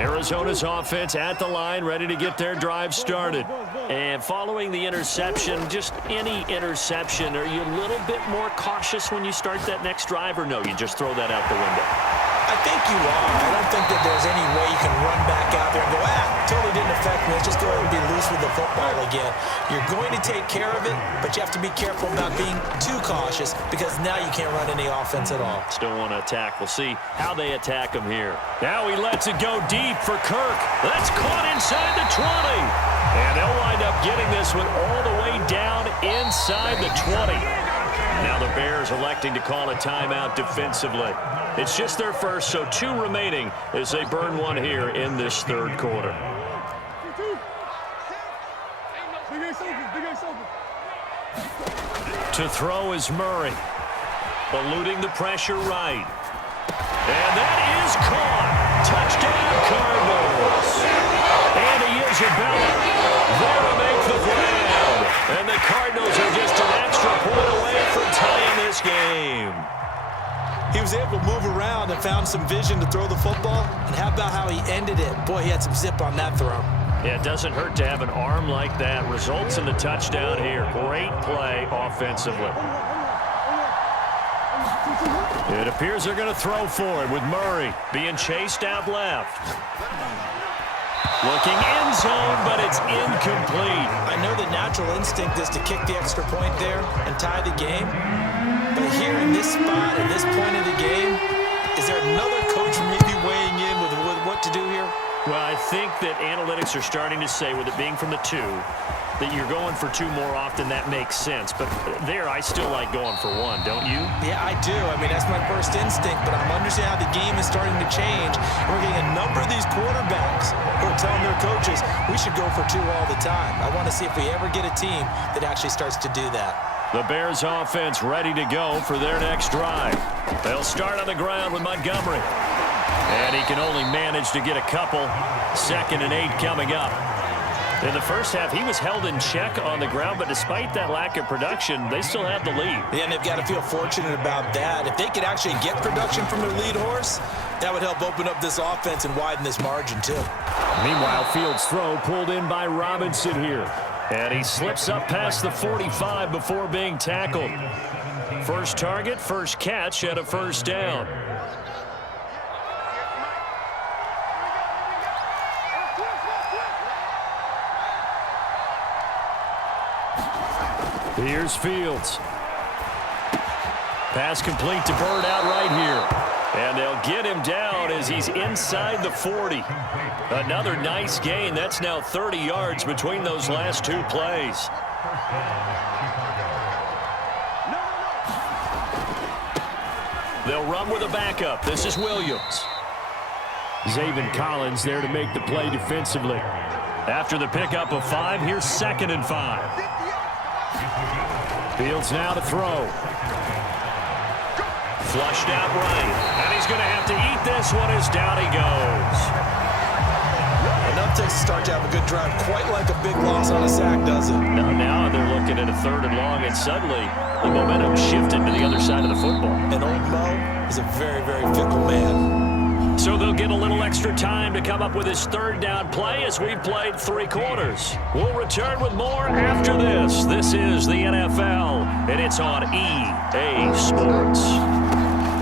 Arizona's offense at the line, ready to get their drive started. And following the interception, just any interception, are you a little bit more cautious when you start that next drive, or no, you just throw that out the window? I think you are. I don't think that there's any way you can run back out there and go, totally didn't affect me. Let's just go ahead and be loose with the football again. You're going to take care of it, but you have to be careful about being too cautious because now you can't run any offense at all. Still want to attack. We'll see how they attack him here. Now he lets it go deep for Kirk. That's caught inside the 20. And they'll wind up getting this one all the way down inside the 20. Now the Bears electing to call a timeout defensively. It's just their first, so 2 remaining as they burn one here in this third quarter. To throw is Murray. Eluding the pressure right. And that is caught. Touchdown, Cardinals. And he is Isabella there to make the grab. And the Cardinals are just an extra point away from tying this game. He was able to move around and found some vision to throw the football. And how about how he ended it? Boy, he had some zip on that throw. Yeah, it doesn't hurt to have an arm like that. Results in the touchdown here. Great play offensively. It appears they're going to throw for it with Murray being chased out left. Looking end zone, but it's incomplete. I know the natural instinct is to kick the extra point there and tie the game. But here in this spot, at this point of the game, is there another coach maybe weighing in with what to do here? Well, I think that analytics are starting to say, with it being from the 2, that you're going for 2 more often. That makes sense. But there, I still like going for 1, don't you? Yeah, I do. I mean, that's my first instinct. But I'm understanding how the game is starting to change. And we're getting a number of these quarterbacks who are telling their coaches, we should go for 2 all the time. I want to see if we ever get a team that actually starts to do that. The Bears offense ready to go for their next drive. They'll start on the ground with Montgomery. And he can only manage to get a couple. 2nd and 8 coming up. In the first half, he was held in check on the ground, but despite that lack of production, they still have the lead. Yeah, and they've got to feel fortunate about that. If they could actually get production from their lead horse, that would help open up this offense and widen this margin too. Meanwhile, Fields' throw pulled in by Robinson here. And he slips up past the 45 before being tackled. First target, first catch, and a first down. Here's Fields. Pass complete to Bird out right here. And they'll get him down as he's inside the 40. Another nice gain. That's now 30 yards between those last 2 plays. They'll run with a backup. This is Williams. Zaven Collins there to make the play defensively. After the pickup of 5, here's 2nd and 5. Fields now to throw. Flushed out right. And he's going to have to eat this one as down he goes. Enough to start to have a good drive. Quite like a big loss on a sack, does it? Now they're looking at a 3rd and long, and suddenly the momentum shifted to the other side of the football. And old Mo is a very, very fickle man. So they'll get a little extra time to come up with his 3rd down play as we've played 3 quarters. We'll return with more after this. This is the NFL, and it's on EA Sports.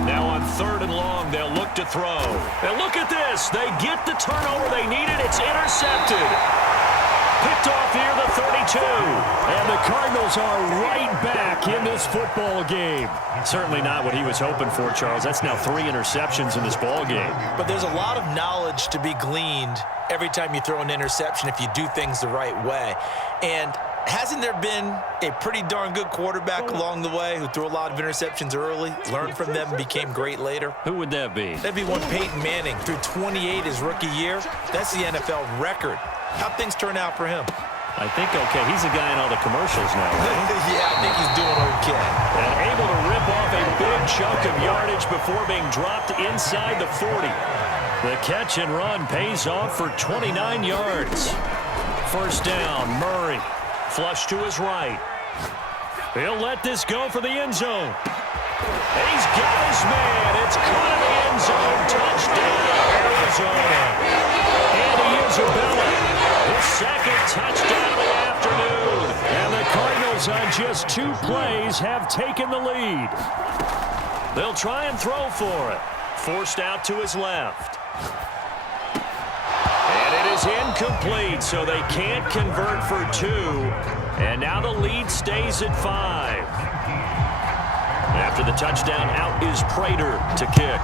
Now on 3rd and long, they'll look to throw. And look at this. They get the turnover they needed. It's intercepted. Picked off here, the 32. And the Cardinals are right back in this football game. Certainly not what he was hoping for, Charles. That's now 3 interceptions in this ball game. But there's a lot of knowledge to be gleaned every time you throw an interception if you do things the right way. And hasn't there been a pretty darn good quarterback along the way who threw a lot of interceptions early, learned from them, and became great later? Who would that be? That'd be one Peyton Manning. Threw 28 his rookie year. That's the NFL record. How'd things turn out for him? I think okay. He's a guy in all the commercials now, right? Yeah, I think he's doing okay. And able to rip off a big chunk of yardage before being dropped inside the 40. The catch and run pays off for 29 yards. First down, Murray. Flush to his right. He'll let this go for the end zone. He's got his man. It's caught in the end zone. Touchdown, Arizona. Andy Isabella, his second touchdown of the afternoon. And the Cardinals on just 2 plays have taken the lead. They'll try and throw for it. Forced out to his left. And it is incomplete, so they can't convert for 2. And now the lead stays at 5. After the touchdown, out is Prater to kick.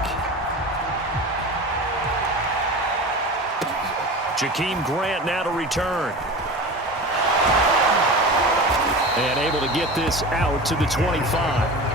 Jakeem Grant now to return. And able to get this out to the 25.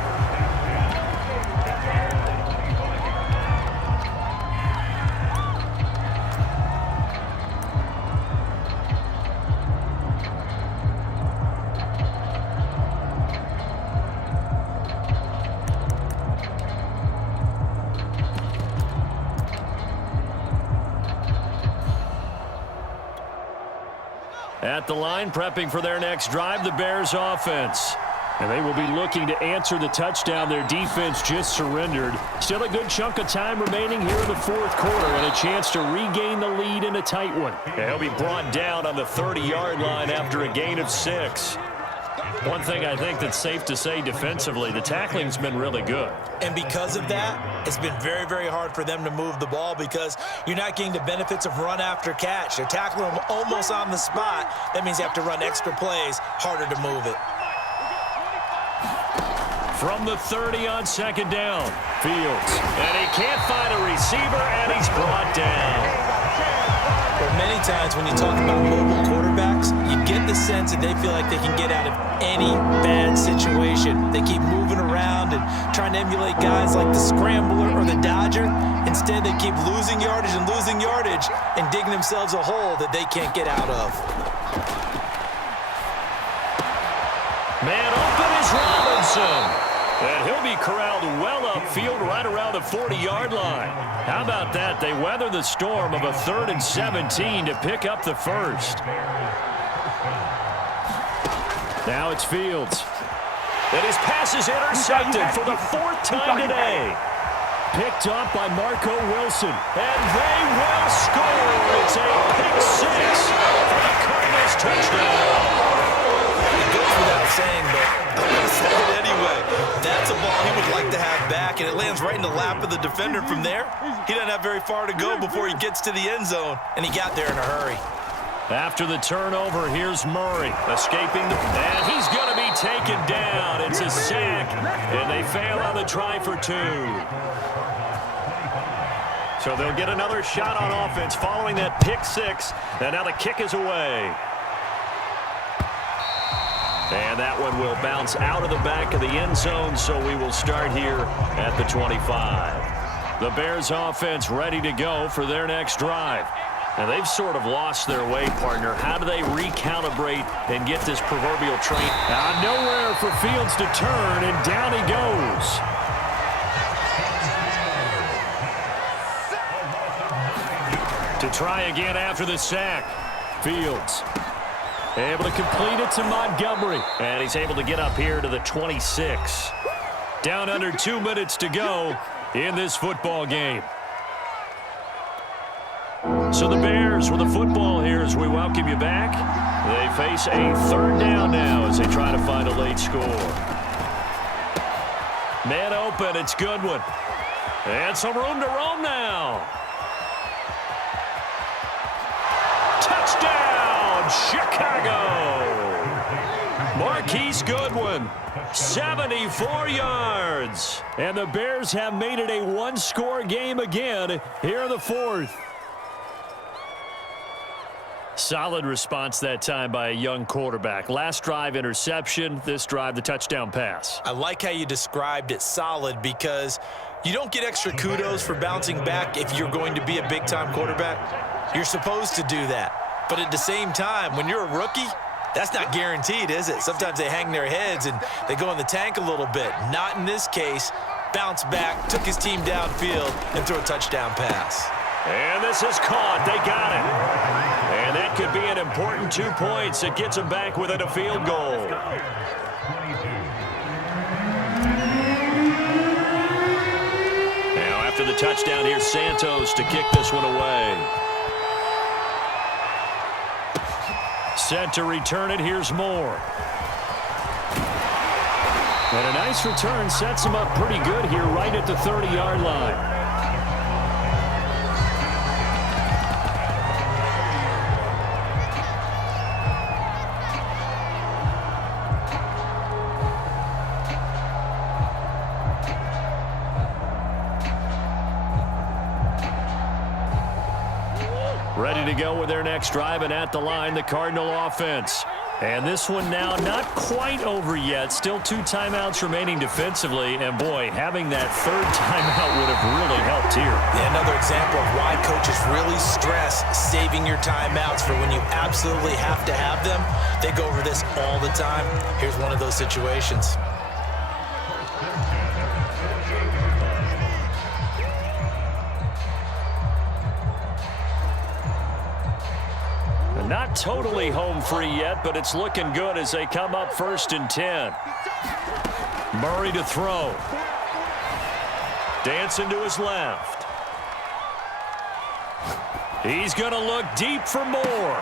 At the line, prepping for their next drive, the Bears offense. And they will be looking to answer the touchdown their defense just surrendered. Still a good chunk of time remaining here in the 4th quarter and a chance to regain the lead in a tight one. They'll be brought down on the 30-yard line after a gain of 6. One thing I think that's safe to say defensively, the tackling's been really good. And because of that, it's been very, very hard for them to move the ball because you're not getting the benefits of run after catch. They're tackling them almost on the spot. That means you have to run extra plays, harder to move it. From the 30 on 2nd down, Fields. And he can't find a receiver, and he's brought down. But many times when you talk about mobile quarterbacks, you get the sense that they feel like they can get out of any bad situation. They keep moving around and trying to emulate guys like the Scrambler or the Dodger. Instead, they keep losing yardage and digging themselves a hole that they can't get out of. Man open is Robinson. And he'll be corralled well upfield right around the 40-yard line. How about that? They weather the storm of a 3rd and 17 to pick up the first. Now it's Fields. And his pass is intercepted for the 4th time today. Picked up by Marco Wilson. And they will score. It's a pick 6 for the Cardinals touchdown. It goes without saying, but I'm going to say it anyway. That's a ball he would like to have back, and it lands right in the lap of the defender from there. He doesn't have very far to go before he gets to the end zone, and he got there in a hurry. After the turnover, here's Murray escaping and he's going to be taken down. It's a sack, and they fail on the try for 2. So they'll get another shot on offense following that pick 6, and now the kick is away. And that one will bounce out of the back of the end zone, so we will start here at the 25. The Bears offense ready to go for their next drive. And they've sort of lost their way, partner. How do they recalibrate and get this proverbial train? Nowhere for Fields to turn, and down he goes. To try again after the sack. Fields. Able to complete it to Montgomery. And he's able to get up here to the 26. Down under 2 minutes to go in this football game. So the Bears with the football here as we welcome you back. They face a 3rd down now as they try to find a late score. Man open, it's Goodwin. And some room to roam now. Touchdown, Chicago! Marquise Goodwin, 74 yards. And the Bears have made it a 1-score game again here in the 4th. Solid response that time by a young quarterback. Last drive, interception. This drive, the touchdown pass. I like how you described it, solid, because you don't get extra kudos for bouncing back if you're going to be a big-time quarterback. You're supposed to do that. But at the same time, when you're a rookie, that's not guaranteed, is it? Sometimes they hang their heads and they go in the tank a little bit. Not in this case. Bounce back, took his team downfield, and threw a touchdown pass. And this is caught. They got it. And that could be an important 2 points. It gets them back within a field goal. touchdown, here's Santos to kick this one away. Set to return it, here's Moore. And a nice return sets him up pretty good here right at the 30-yard line. Ready to go with their next drive, and at the line, the Cardinal offense. And this one now not quite over yet. Still 2 timeouts remaining defensively. And, boy, having that 3rd timeout would have really helped here. Yeah, another example of why coaches really stress saving your timeouts for when you absolutely have to have them. They go over this all the time. Here's one of those situations. Not totally home free yet, but it's looking good as they come up 1st and 10. Murray to throw. Dancing to his left. He's going to look deep for Moore.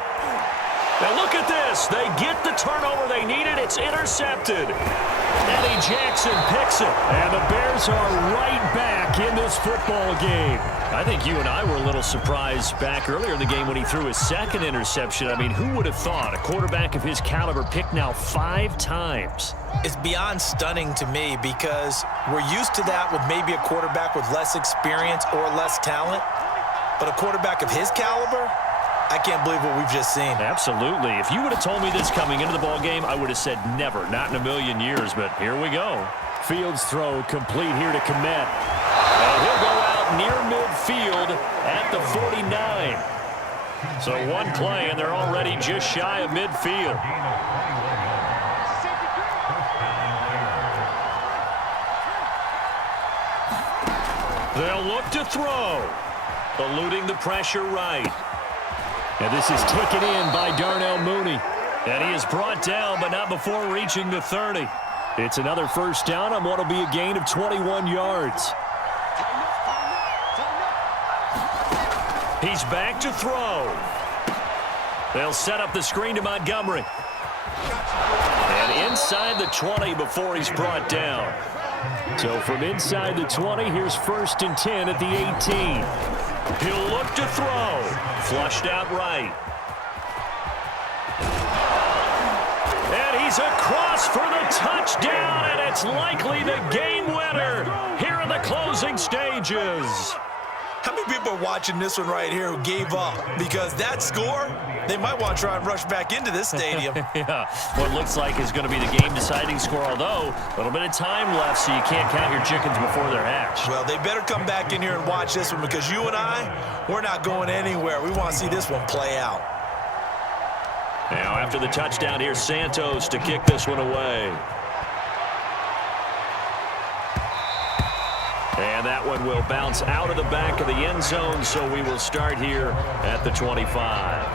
Now look at this. They get the turnover they needed. It's intercepted. Eddie Jackson picks it. And the Bears are right back in this football game. I think you and I were a little surprised back earlier in the game when he threw his 2nd interception. I mean, who would have thought a quarterback of his caliber picked now 5 times? It's beyond stunning to me because we're used to that with maybe a quarterback with less experience or less talent. But a quarterback of his caliber, I can't believe what we've just seen. Absolutely. If you would have told me this coming into the ball game, I would have said never, not in a million years. But here we go. Fields throw complete here to Kmet. And he'll go out near midfield at the 49. So one play, and they're already just shy of midfield. They'll look to throw. Eluding the pressure right. And this is taken in by Darnell Mooney. And he is brought down, but not before reaching the 30. It's another 1st down on what will be a gain of 21 yards. He's back to throw. They'll set up the screen to Montgomery. And inside the 20 before he's brought down. So from inside the 20, here's 1st and 10 at the 18. He'll look to throw. Flushed out right. And he's across for the touchdown, and it's likely the game winner here in the closing stages. How many people are watching this one right here who gave up? Because that score, they might want to try and rush back into this stadium. Yeah, what looks like is going to be the game-deciding score, although a little bit of time left, so you can't count your chickens before they're hatched. Well, they better come back in here and watch this one because you and I, we're not going anywhere. We want to see this one play out. Now, after the touchdown, here's Santos to kick this one away. And that one will bounce out of the back of the end zone, so we will start here at the 25.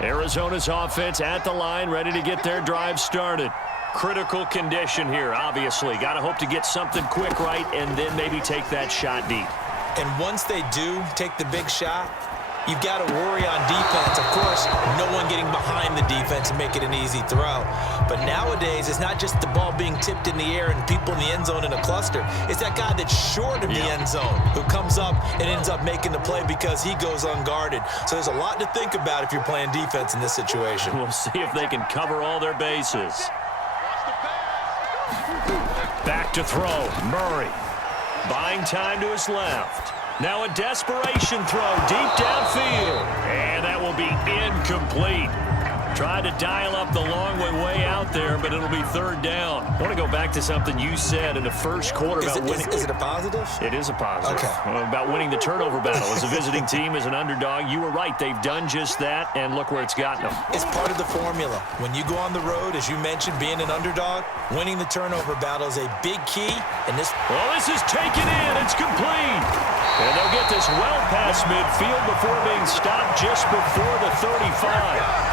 Arizona's offense at the line, ready to get their drive started. Critical condition here, obviously. Got to hope to get something quick right and then maybe take that shot deep. And once they do take the big shot, you've got to worry on defense. Of course, no one getting behind the defense and make it an easy throw. But nowadays, it's not just the ball being tipped in the air and people in the end zone in a cluster. It's that guy that's short of the end zone who comes up and ends up making the play because he goes unguarded. So there's a lot to think about if you're playing defense in this situation. We'll see if they can cover all their bases. Back to throw, Murray. Buying time to his left. Now a desperation throw deep downfield. And that will be incomplete. Tried to dial up the long way out there, but it'll be 3rd down. I want to go back to something you said in the first quarter about winning. Is it a positive? It is a positive. Okay. About winning the turnover battle. As a visiting team, as an underdog, you were right. They've done just that, and look where it's gotten them. It's part of the formula. When you go on the road, as you mentioned, being an underdog, winning the turnover battle is a big key. And this is taken in. It's complete. And they'll get this well past midfield before being stopped just before the 35.